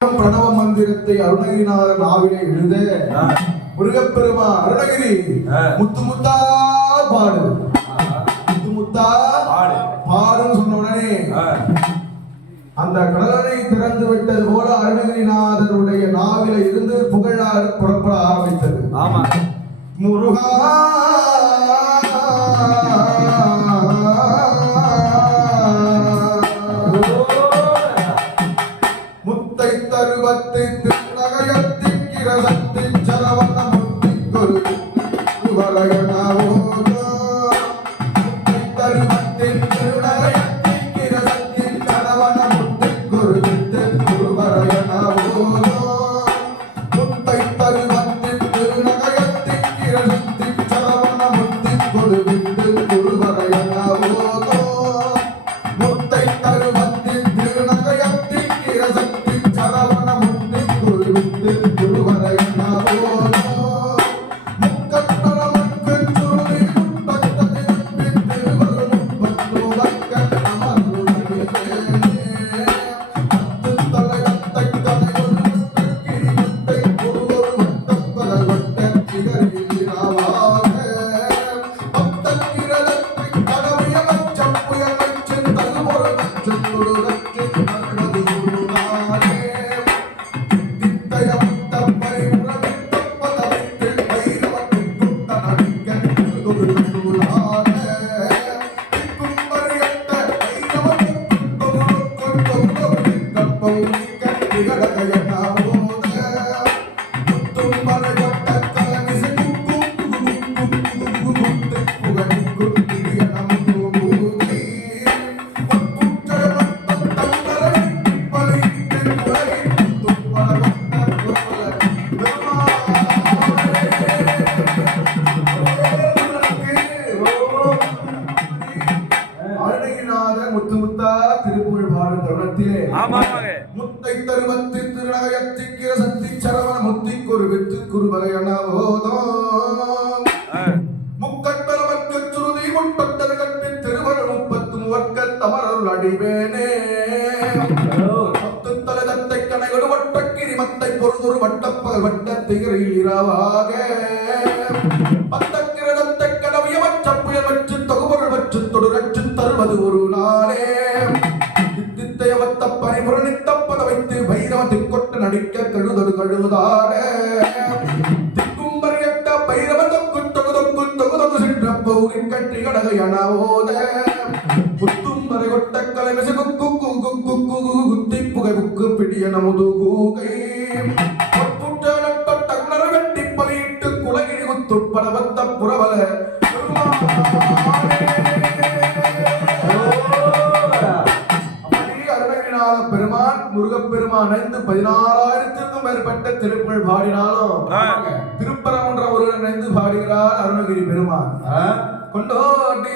பிரணவ மந்திரத்தை அருணகிரிநாதர் நாவிலே எழுத முருகப்பெருமான் அருணகிரி முத்து முத்தா பாடு முத்து முத்தா பாடுன்னு சொன்ன உடனே அந்த கடலை திறந்து விட்டது போல அருணகிரிநாதருடைய நாவில இருந்து புகழாறு புறப்பட ஆரம்பித்தது. ஆமா, முருகா முத்தை தருவத்தை திருநகையத்திக்கிற சக்தி சரவண முத்தி கொரு வளையனாவோ முத்தை தருவத்தை திருநகையத்திக்கிற சக்தி சரவண முத்தி கொரு குரு வளையனாவோ முத்தை தருவத்தை திருநகையத்திக்கிற சக்தி சரவண முத்தி கொரு குரு வளையனாவோ முத்தை தருவத்தை திருநகையத்திக்கிற சக்தி சரவண முத்தி கொரு குரு வளையனாவோ முக்கட்டளமக்கு சுருளி முப்பட்டது திருவரு முப்பத்து வக்க அமருளே பத்து தலையத்தை தலையொரு முத்தக்கிரி முத்தை ஒருவரு வட்டப்பத வட்ட சிகரிலாவாக பத்தக்கிரதத்தை கடமைய வச்சம் புயல் வச்சின் தகுமொரு வச்சம் தொடு வச்சின் மரணது உருளானே தித்தயமுத்த பரிமுறவிட்ட பதவித்து வைரவத்து துட்ட நடிக்க தொடு உருளானே திக்கும்பரியத்த வைரவத்து தொகுலொக்கொண்டொகுலொரு கற்பவுனிக்க திகடகையனாவோத முத்தும்பரை கொட்ட கலமிசை குக்குக்குக்குக்குக்குக்குக்குக்குக்குத்து புகழிக்குத்திரிய நமது மூதி பொற்புற்றமத்தம் தங்கரை பலித்து உலகின் துப்பட கொட்ட புறவல அருணகிரிநாதர் முத்து முத்தா திருப்புகழ் பாடும் தருணத்திலே முத்தை தருவத்து திருநகையத்திக்கிற சக்தி சரவண முத்தி கொரு வித்து குருவரையனாவோதம் முக்கட்டளமற்கு சுருதி முற்பட்டது கட்டி திருவரு முப்பத்து முவர்க்க தமரருள் அடிவேனே பத்து தலை தத்தை கனைகொடு வட்டக்கிரி மத்தை பொருதொரு வட்டப்பகல் வட்ட திகரில் இரவாக பத்தக்கிரதத்தை கடவிய வச்ச புயல் வச்சு தொகுபொருள் வச்சு தொடுரச்சு தருவது ஒரு நாளே தித்தையவத்த பரிபுரணித்தப்பத வைத்து பைரவத்தை கொட்டு நடிக்க கழுதொடு கழுதாட திக்கும்பரியட்ட பைரவதொக்கு தொகுதொக்கு தொகுதொகு சென்ற பௌரின் கட்டி கடகையனாவோத புத்தும்பரை கொட்ட கலைமிசு குக்கு குக்கு குக்கு குத்தி புகை புக்கு பிடிய நமுது கூகை தன்னர வெட்டி பலியிட்டு குலகிரி குத்து படவத்த புறவல பெருமான் முருகப்பெருமான் 16,000க்கும் மேற்பட்ட திருப்புகழ் பாடினாலும் திருப்பரங்குன்ற ஒருவர் நினைந்து பாடுகிறார் அருணகிரி பெருமான் கொண்டோடி